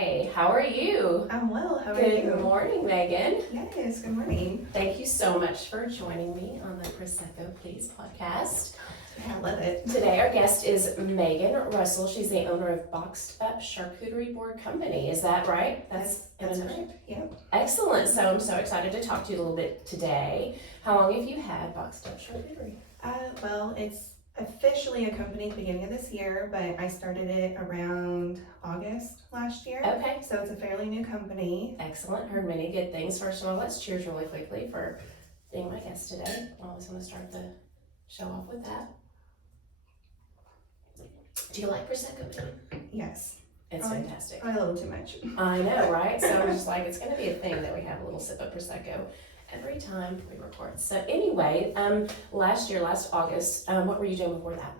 Hey, how are you? I'm well. How are you? Good morning, Megan. Yes, good morning. Thank you so much for joining me on the Prosecco Please podcast. Yeah, I love it. Today our guest is Meagan Russell. She's the owner of Boxed Up Charcuterie Board Company. Is that right? That's correct. Yep. Excellent. So I'm so excited to talk to you a little bit today. How long have you had Boxed Up Charcuterie? Well, it's officially a company at the beginning of this year, but I started it around August last year. Okay. So it's a fairly new company. Excellent. Heard many good things. First of all, let's cheers really quickly for being my guest today. I always want to start the show off with that. Do you like Prosecco? Yes. It's fantastic. Probably a little too much. I know, right? So I'm just like, it's going to be a thing that we have a little sip of Prosecco every time we record. So anyway, last August, what were you doing before that?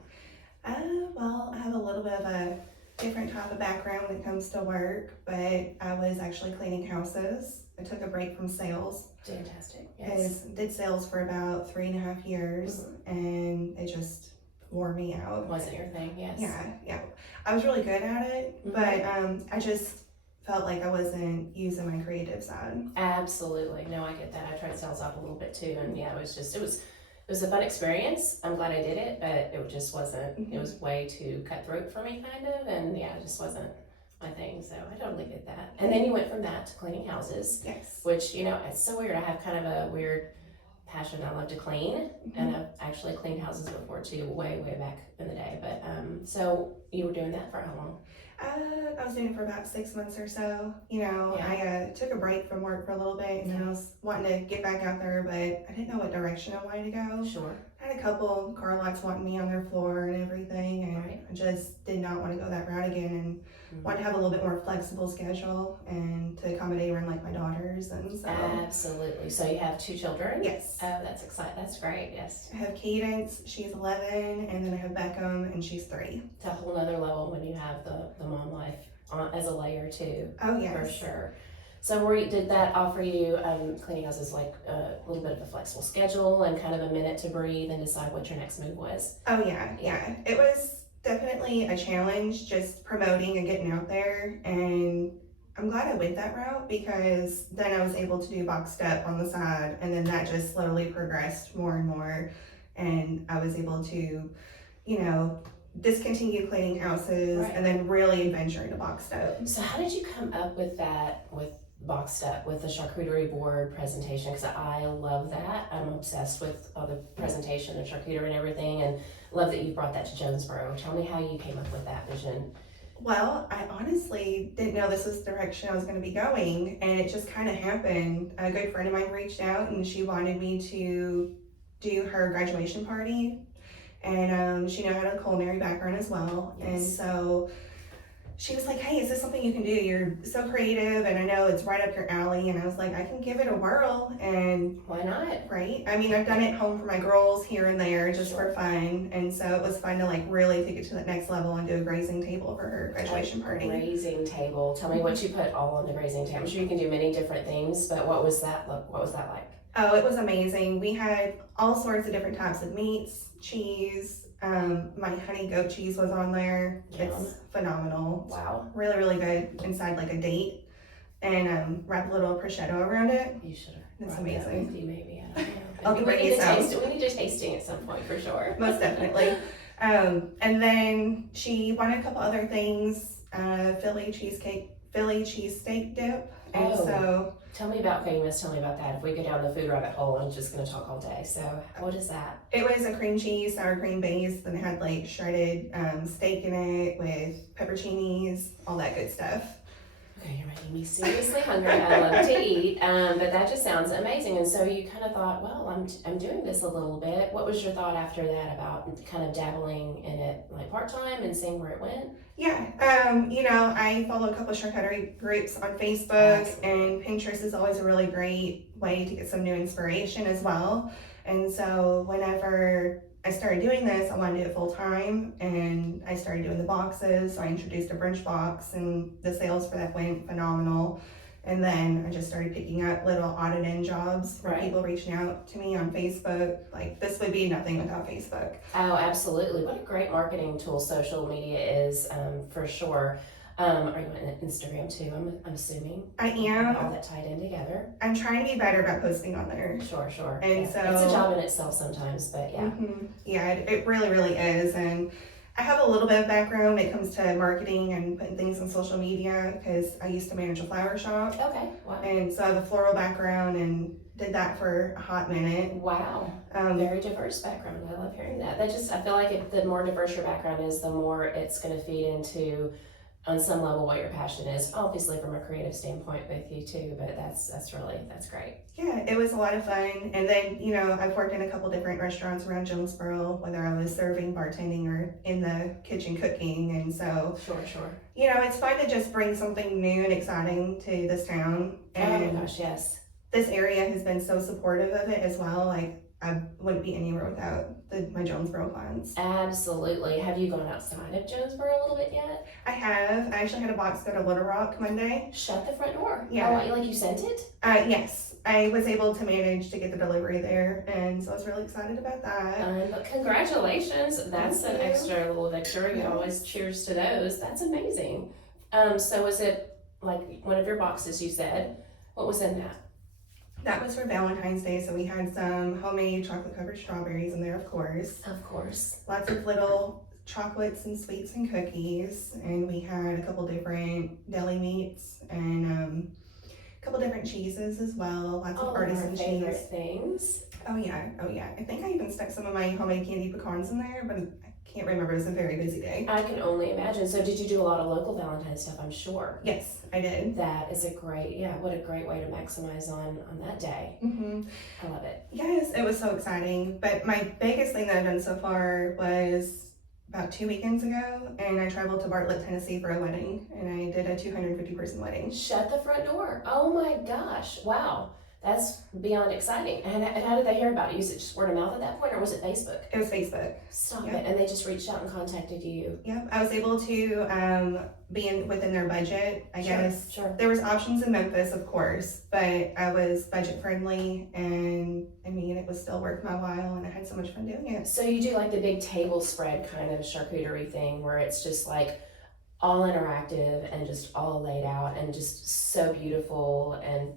Well, I have a little bit of a different type of background when it comes to work, but I was actually cleaning houses. I took a break from sales. Fantastic. Yes. Did sales for about 3.5 years, and it just wore me out. Wasn't your thing? Yes. Yeah. I was really good at it, but I just felt like I wasn't using my creative side. Absolutely. No, I get that. I tried sales up a little bit too, and yeah, it was a fun experience. I'm glad I did it, but it just wasn't. It was way too cutthroat for me, kind of, and yeah, it just wasn't my thing. So I totally get that. And then you went from that to cleaning houses. Yes. Which, it's so weird. I have kind of a weird passion. I love to clean, and I've actually cleaned houses before too, way back in the day. But so you were doing that for how long? I was doing it for about 6 months or so. I took a break from work for a little bit, and I was wanting to get back out there, but I didn't know what direction I wanted to go. Sure. I had a couple car lots wanting me on their floor and everything, and I just did not want to go that route again, and wanted to have a little bit more flexible schedule and to accommodate around like my daughters and so. Absolutely. So you have 2 children? Yes. Oh, that's exciting. That's great. Yes. I have Cadence, she's 11, and then I have Beckham, and she's 3. It's a whole nother level when you have the mom life as a layer too. Oh yes. For sure. So did that offer you cleaning houses like a little bit of a flexible schedule and kind of a minute to breathe and decide what your next move was? Oh yeah. It was definitely a challenge just promoting and getting out there, and I'm glad I went that route because then I was able to do Boxed Up on the side, and then that just slowly progressed more and more, and I was able to, discontinue cleaning houses and then really venture into Boxed Up. So how did you come up with that, with Boxed Up, with the charcuterie board presentation? Because I love that. I'm obsessed with all the presentation and charcuterie and everything, and love that you brought that to Jonesboro. Tell me how you came up with that vision. Well, I honestly didn't know this was the direction I was going to be going, and it just kind of happened. A good friend of mine reached out, and she wanted me to do her graduation party, and she had a culinary background as well. Yes. And so she was like, hey, is this something you can do? You're so creative, and I know it's right up your alley. And I was like, I can give it a whirl. And why not? Right? I mean, I've done it home for my girls here and there just for fun. And so it was fun to really take it to the next level and do a grazing table for her graduation party. Grazing table. Tell me what you put all on the grazing table. I'm sure you can do many different things, but what was that like? Oh, it was amazing. We had all sorts of different types of meats, cheese. My honey goat cheese was on there. Yum. It's phenomenal. Wow. Really, really good inside like a date. And wrap a little prosciutto around it. You should have. It's amazing. With you, maybe. I don't know. I'll we bring need you to some. taste it. We need to tasting at some point for sure. Most definitely. And then she wanted a couple other things. Philly cheesesteak dip. And so tell me about famous. Tell me about that. If we go down the food rabbit hole, I'm just going to talk all day. So what is that? It was a cream cheese, sour cream base. Then it had like shredded steak in it with pepperoncinis, all that good stuff. Okay, you're making me seriously hungry. I love to eat, but that just sounds amazing. And so you kind of thought, well, I'm doing this a little bit. What was your thought after that about kind of dabbling in it like part-time and seeing where it went? Yeah, I follow a couple of charcuterie groups on Facebook, and Pinterest is always a really great way to get some new inspiration as well. And so whenever I started doing this, I wanted to do it full time, and I started doing the boxes. So I introduced a brunch box, and the sales for that went phenomenal. And then I just started picking up little odd and end jobs for people reaching out to me on Facebook. Like, this would be nothing without Facebook. Oh, absolutely. What a great marketing tool social media is, for sure. Are you on Instagram too? I'm assuming. I All am. that tied in together. I'm trying to be better about posting on there. Sure. And yeah. so It's a job in itself sometimes, but yeah. Yeah, it really is. And I have a little bit of background when it comes to marketing and putting things on social media because I used to manage a flower shop. Okay, wow. And so I have a floral background and did that for a hot minute. Wow. Very diverse background. I love hearing that. I feel like the more diverse your background is, the more it's going to feed into, on some level, what your passion is. Obviously, from a creative standpoint with you too, but that's great. Yeah, it was a lot of fun. And then, I've worked in a couple different restaurants around Jonesboro, whether I was serving, bartending, or in the kitchen cooking. And so, Sure. it's fun to just bring something new and exciting to this town. And oh my gosh, yes. This area has been so supportive of it as well. Like, I wouldn't be anywhere without my Jonesboro clients. Absolutely. Have you gone outside of Jonesboro a little bit yet? I have. I actually had a box go to Little Rock Monday. Shut the front door. Yeah. Oh, like you sent it? Yes. I was able to manage to get the delivery there, and so I was really excited about that. But congratulations. That's Thank an you. extra little victory. Yeah. Always cheers to those. That's amazing. So was it like one of your boxes you said? What was in that? That was for Valentine's Day, so we had some homemade chocolate-covered strawberries in there, of course. Of course. Lots of little chocolates and sweets and cookies, and we had a couple different deli meats and a couple different cheeses as well. Lots of artisan cheese. Favorite things. Oh yeah. I think I even stuck some of my homemade candy pecans in there, but I can't remember. It was a very busy day. I can only imagine. So did you do a lot of local Valentine's stuff? I'm sure. Yes, I did. That is what a great way to maximize on that day. I love it. Yes, it was so exciting. But my biggest thing that I've done so far was about 2 weekends ago, and I traveled to Bartlett, Tennessee for a wedding, and I did a 250-person wedding. Shut the front door. Oh my gosh. Wow. That's beyond exciting. And how did they hear about it? Was it just word of mouth at that point, or was it Facebook? It was Facebook. Stop Yep. it. And they just reached out and contacted you. Yep, I was able to be within their budget, I guess. Sure. There was options in Memphis, of course, but I was budget friendly, and I mean, it was still worth my while, and I had so much fun doing it. So you do like the big table spread kind of charcuterie thing where it's just like all interactive and just all laid out and just so beautiful and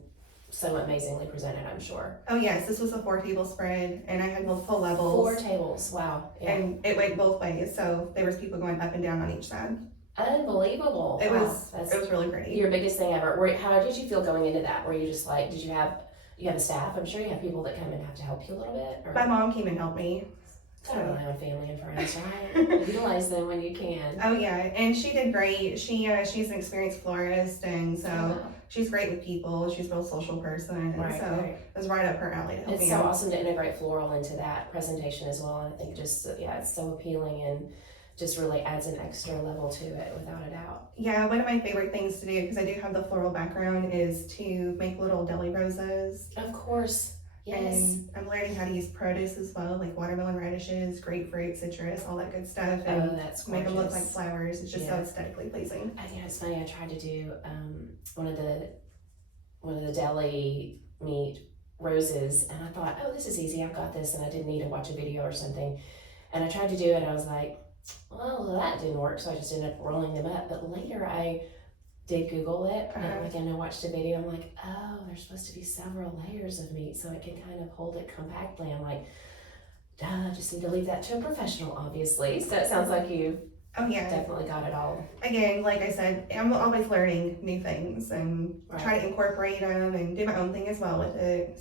so amazingly presented, I'm sure. Oh yes, this was a 4-table spread, and I had multiple levels. 4 tables, wow. Yeah. And it went both ways, so there was people going up and down on each side. Unbelievable. It Wow. was really pretty. Your biggest thing ever. How did you feel going into that? Were you just like, you have a staff? I'm sure you have people that come and have to help you a little bit. Or? My mom came and helped me. I rely on family and friends, right? Utilize them when you can. Oh yeah, and she did great. She's an experienced florist, and so Wow. she's great with people. She's a real social person, and Right, so right. it was right up her alley to help It's me so out. awesome to integrate floral into that presentation as well. And I think just, it's so appealing and just really adds an extra level to it without a doubt. Yeah, one of my favorite things to do, because I do have the floral background, is to make little deli roses. Of course, yes. And I'm learning how to use produce as well, like watermelon radishes, grapefruit, citrus, all that good stuff. And Oh, that's gorgeous. make them look like flowers. It's just so Yeah. aesthetically pleasing. It's funny. I tried to do one of the deli meat roses, and I thought, oh, this is easy. I've got this, and I didn't need to watch a video or something. And I tried to do it. And I was like, well, that didn't work, so I just ended up rolling them up. But later, I did Google it, and I watched a video. I'm like, oh, there's supposed to be several layers of meat, so it can kind of hold it compactly. I'm like, duh, I just need to leave that to a professional, obviously. So it sounds like you Oh yeah. definitely got it all. Again, like I said, I'm always learning new things and try to incorporate them and do my own thing as well with it.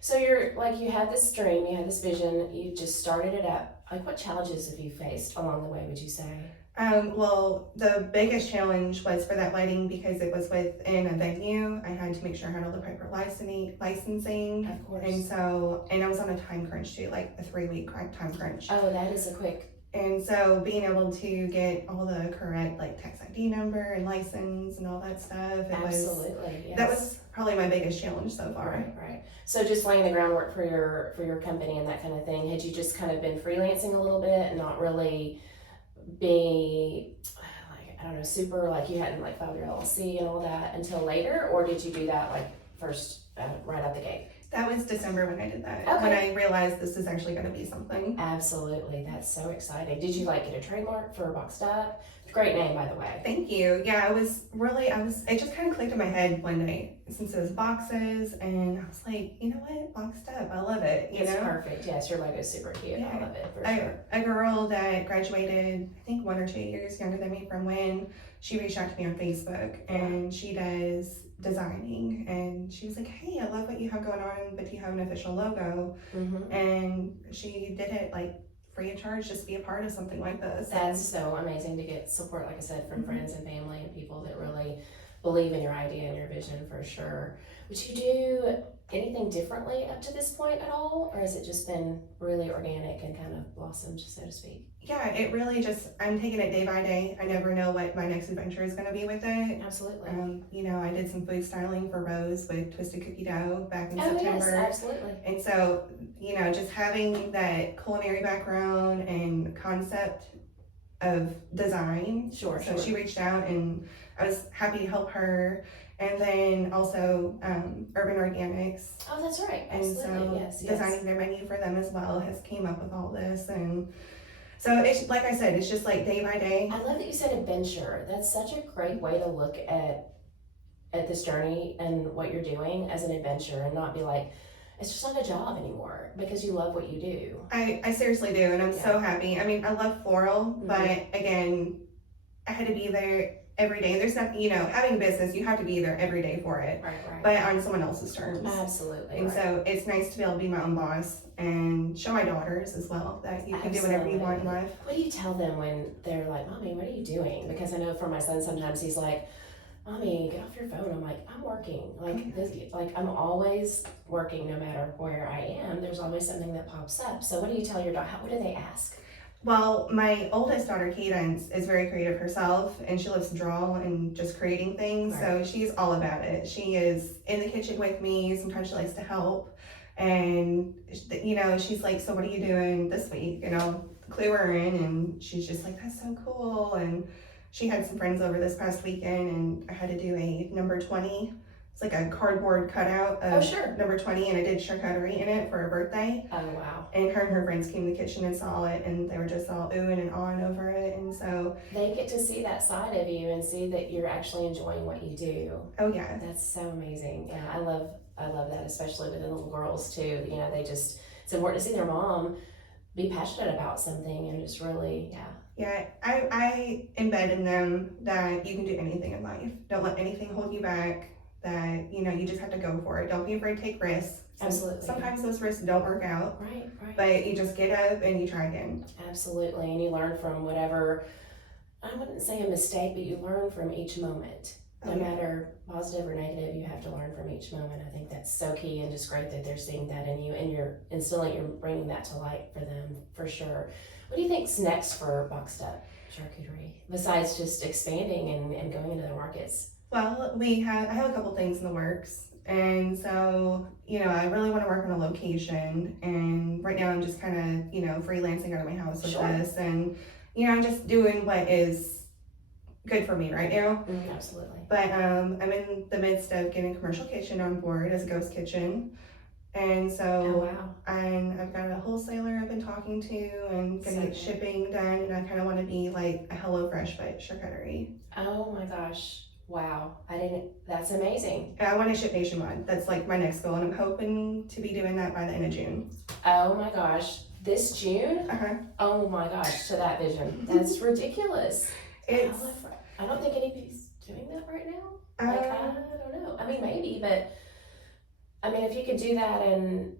So you're like, you had this dream, you had this vision, you just started it up. Like, what challenges have you faced along the way, would you say? Well, the biggest challenge was for that wedding because it was within a venue. I had to make sure I had all the proper licensing. Of course. And I was on a time crunch too, like a 3-week time crunch. Oh, that is a quick. And so being able to get all the correct like tax ID number and license and all that stuff, Absolutely, yes. that was probably my biggest challenge so far. Right. So just laying the groundwork for your company and that kind of thing. Had you just kind of been freelancing a little bit and not really be like, I don't know, super, like you hadn't like filed your LLC and all that until later, or did you do that like first right out the gate? That was December when I did that. Okay. When I realized this is actually going to be something. Absolutely, that's so exciting. Did you like get a trademark for Boxed Up? Great name, by the way. Thank you. Yeah, it just kind of clicked in my head one night since it was boxes, and I was like, you know what, Boxed Up, I love it. It's perfect. Yes, your logo's super cute. Yeah. I love it for sure. A girl that graduated, I think 1 or 2 years younger than me from when, she reached out to me on Facebook, and she does designing, and she was like, hey, I love what you have going on, but do you have an official logo? Mm-hmm. And she did it like free of charge, just be a part of something like this. That's so amazing to get support, like I said, from friends and family and people that really believe in your idea and your vision for sure. Would you do anything differently up to this point at all, or has it just been really organic and kind of blossomed, so to speak? Yeah, it really just, I'm taking it day by day. I never know what my next adventure is going to be with it. Absolutely. You know, I did some food styling for Rose with Twisted Cookie Dough back in September. Yes, absolutely. And so, you know, just having that culinary background and concept of design. Sure. So she reached out, and I was happy to help her. And then also Urban Organics. Oh, that's right. Absolutely. And so yes. designing their menu for them as well has came up with all this. And so it's like I said, it's just like day by day. I love that you said adventure. That's such a great way to look at this journey and what you're doing as an adventure, and not be like, it's just not a job anymore, because you love what you do. I seriously do, and I'm so happy. I mean, I love floral, but again, I had to be there every day. There's not, you know, having a business, you have to be there every day for it. Right. But on someone else's terms. Absolutely. And so it's nice to be able to be my own boss and show my daughters as well that you can do whatever you want in life. What do you tell them when they're like, Mommy, what are you doing? Because I know for my son, sometimes he's like, Mommy, get off your phone. I'm like, I'm working. Like I'm always working no matter where I am. There's always something that pops up. So what do you tell your daughter? What do they ask? Well, my oldest daughter, Cadence, is very creative herself, and she loves to draw and just creating things. Right. So she's all about it. She is in the kitchen with me. Sometimes she likes to help. And, you know, she's like, so what are you doing this week? And I'll clue her in, and she's just like, that's so cool. And she had some friends over this past weekend, and I had to do a number 20. It's like a cardboard cutout of number 20, and I did charcuterie in it for her birthday. Oh, wow. And her friends came to the kitchen and saw it, and they were just all oohing and awing over it. And so they get to see that side of you and see that you're actually enjoying what you do. Oh yeah. That's so amazing. Yeah, I love that, especially with the little girls too. You know, it's important to see their mom be passionate about something and just really, Yeah, I embed in them that you can do anything in life. Don't let anything hold you back. That, you know, you just have to go for it. Don't be afraid to take risks. Absolutely. Sometimes those risks don't work out. Right. But you just get up and you try again. Absolutely. And you learn from whatever, I wouldn't say a mistake, but you learn from each moment. No matter positive or negative, you have to learn from each moment. I think that's so key, and just great that they're seeing that in you, and you're bringing that to light for them, for sure. What do you think's next for Boxed Up Charcuterie, besides just expanding and going into the markets? Well, I have a couple things in the works, and so, you know, I really want to work on a location, and right now I'm just kind of, you know, freelancing out of my house with this, and, you know, I'm just doing what is good for me right now. Absolutely. But I'm in the midst of getting a commercial kitchen on board as a ghost kitchen, and so I've got a wholesaler I've been talking to, and gonna get shipping done, and I kind of want to be like a HelloFresh but charcuterie. Oh my gosh. Wow, that's amazing. I want to ship nationwide. That's like my next goal, and I'm hoping to be doing that by the end of June. Oh my gosh, this June? Oh my gosh, to that vision. That's ridiculous. I don't think anybody's doing that right now. I don't know. I mean, maybe, but I mean, if you could do that and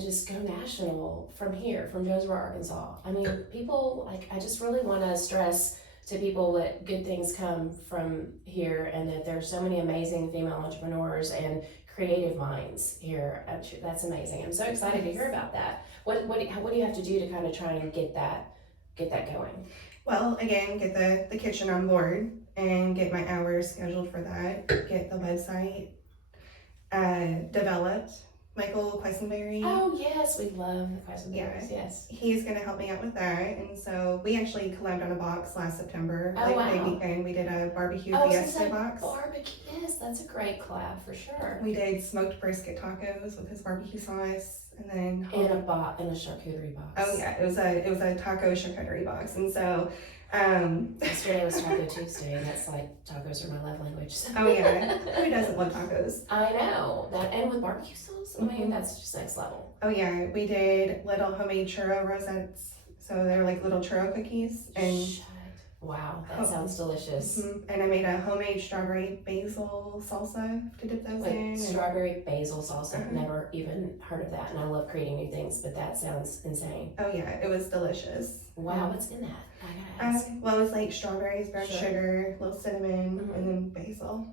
just go national from here, from Jonesboro, Arkansas. I mean, people, I just really want to stress to people that good things come from here, and that there's so many amazing female entrepreneurs and creative minds here. That's amazing. I'm so excited to hear about that. What do you have to do to kind of try and get that going? Well, again, get the kitchen on board and get my hours scheduled for that. Get the website developed. Michael Questenberry. Oh yes, we love the Questenberries. Yes. He's gonna help me out with that, and so we actually collabed on a box last September. Oh, wow. Weekend we did a barbecue fiesta box. Barbecue, yes, That's a great collab for sure. We did smoked brisket tacos with his barbecue sauce, and then In a charcuterie box. Oh yeah, it was a taco charcuterie box, and so yesterday was Taco Tuesday, and that's like tacos are my love language. So. Oh yeah, who doesn't love tacos? I know that, and with barbecue sauce, I mean that's just next level. Oh yeah, we did little homemade churro rosettes, so they're like little churro cookies, and wow, that sounds delicious. And I made a homemade strawberry basil salsa to dip those in. Strawberry basil salsa, never even heard of that, and I love creating new things, but that sounds insane. Oh yeah, it was delicious. Wow, what's in that? I gotta ask. Well, it was like strawberries, brown sugar, little cinnamon, and then basil.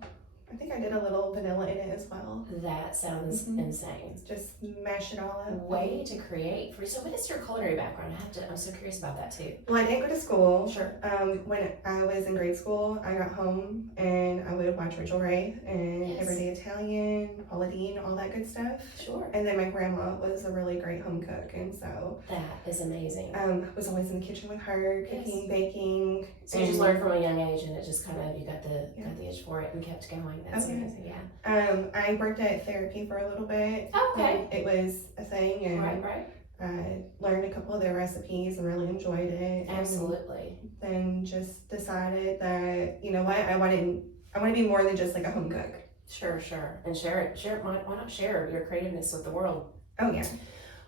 I think I did a little vanilla in it as well. That sounds insane. Just mash it all up. Way to create. So what is your culinary background? I'm so curious about that too. Well, I didn't go to school. Sure. When I was in grade school, I got home and I would watch Rachel Ray and Everyday Italian, Paula Deen, all that good stuff. Sure. And then my grandma was a really great home cook, and so that is amazing. Was always in the kitchen with her, cooking, baking. So you just learned from a young age, and it just kind of you got the itch for it and kept going. That's amazing. Yeah. I worked at therapy for a little bit. Okay. It was a thing, and right. I learned a couple of their recipes and really enjoyed it. Absolutely. And then just decided that, you know what, I want to be more than just like a home cook. Sure. And share it. Why not share your creativeness with the world? Oh yeah.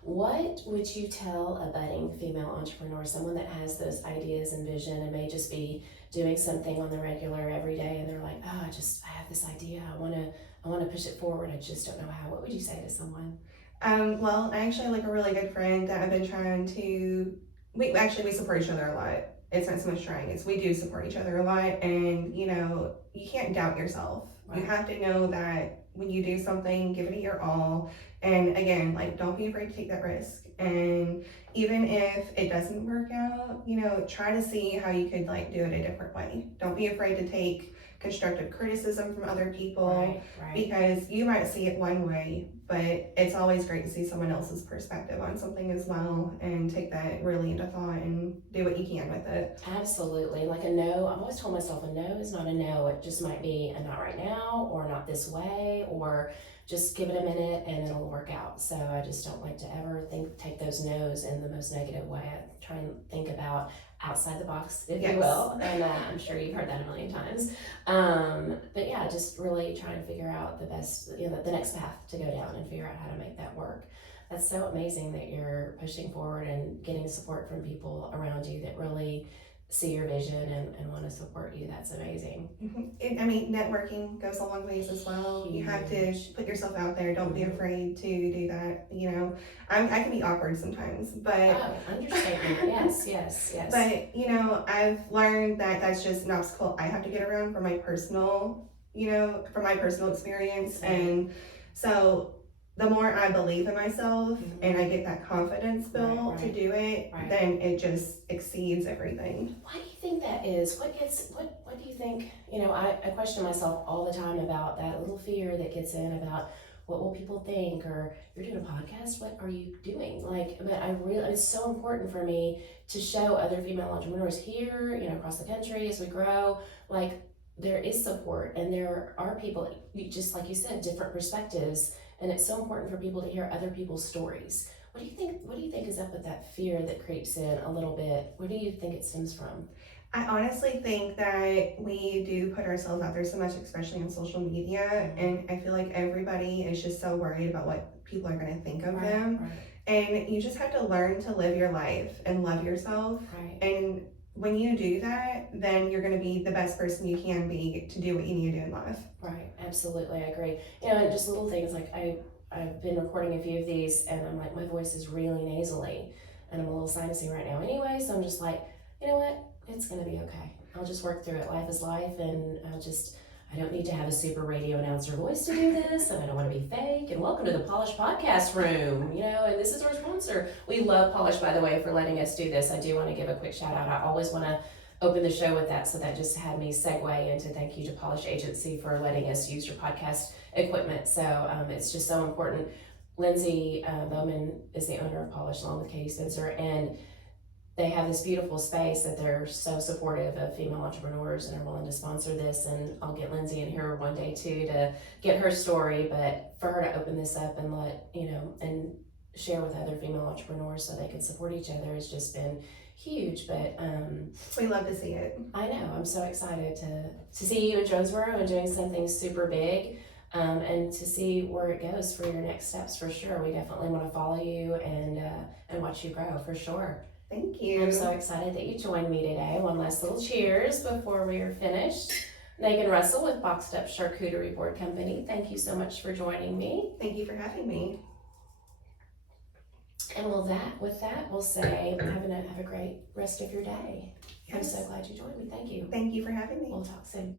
What would you tell a budding female entrepreneur, someone that has those ideas and vision and may just be doing something on the regular every day, and they're like, oh, I have this idea, I want to push it forward, I just don't know how. What would you say to someone? Well, I actually like a really good friend that I've been trying to, we support each other a lot. It's not so much trying, it's we do support each other a lot, and you know, you can't doubt yourself. Right. You have to know that when you do something, give it your all. And again, like, don't be afraid to take that risk. And even if it doesn't work out, you know, try to see how you could like do it a different way. Don't be afraid to take constructive criticism from other people, right. Because you might see it one way, but it's always great to see someone else's perspective on something as well, and take that really into thought and do what you can with it. Absolutely. Like a no, I've always told myself a no is not a no. It just might be a not right now, or not this way, or just give it a minute and it'll work out. So I just don't like to ever take those no's in the most negative way. I try and think about outside the box, if you will. And I'm sure you've heard that a million times. But yeah, just really trying to figure out the best, you know, the next path to go down and figure out how to make that work. That's so amazing that you're pushing forward and getting support from people around you that really see your vision and want to support you. That's amazing. I mean, networking goes a long ways as well. Huge. You have to put yourself out there. Don't be afraid to do that. You know, I can be awkward sometimes, but understatement. yes. But you know, I've learned that that's just an obstacle I have to get around for my personal, experience. And so the more I believe in myself and I get that confidence built to do it, then it just exceeds everything. Why do you think that is? What do you think? You know, I question myself all the time about that little fear that gets in about what will people think, or you're doing a podcast, what are you doing? Like, but it's so important for me to show other female entrepreneurs here, you know, across the country as we grow, like there is support and there are people, just like you said, different perspectives. And it's so important for people to hear other people's stories. What do you think is up with that fear that creeps in a little bit? Where do you think it stems from? I honestly think that we do put ourselves out there so much, especially on social media. And I feel like everybody is just so worried about what people are going to think of them. Right. And you just have to learn to live your life and love yourself. Right. And when you do that, then you're going to be the best person you can be to do what you need to do in life. Right, absolutely, I agree. You know, and just little things like I've been recording a few of these, and I'm like, my voice is really nasally, and I'm a little sinusy right now anyway, so I'm just like, you know what, it's going to be okay. I'll just work through it. Life is life, and I don't need to have a super radio announcer voice to do this, and I don't want to be fake. And welcome to the Polish Podcast Room, you know, and this is our sponsor. We love Polish, by the way, for letting us do this. I do want to give a quick shout out. I always want to open the show with that, so that just had me segue into thank you to Polish Agency for letting us use your podcast equipment. So it's just so important. Lindsay Bowman is the owner of Polish, along with Katie Spencer, and they have this beautiful space that they're so supportive of female entrepreneurs and are willing to sponsor this. And I'll get Lindsay in here one day too to get her story, but for her to open this up and let, and share with other female entrepreneurs so they can support each other has just been huge. But we love to see it. I know, I'm so excited to see you in Jonesboro and doing something super big. And to see where it goes for your next steps, for sure. We definitely want to follow you and watch you grow, for sure. Thank you. I'm so excited that you joined me today. One last little cheers before we are finished. Meagan Russell with Boxed Up Charcuterie Board Company. Thank you so much for joining me. Thank you for having me. And with that, we'll say have a great rest of your day. Yes. I'm so glad you joined me. Thank you. Thank you for having me. We'll talk soon.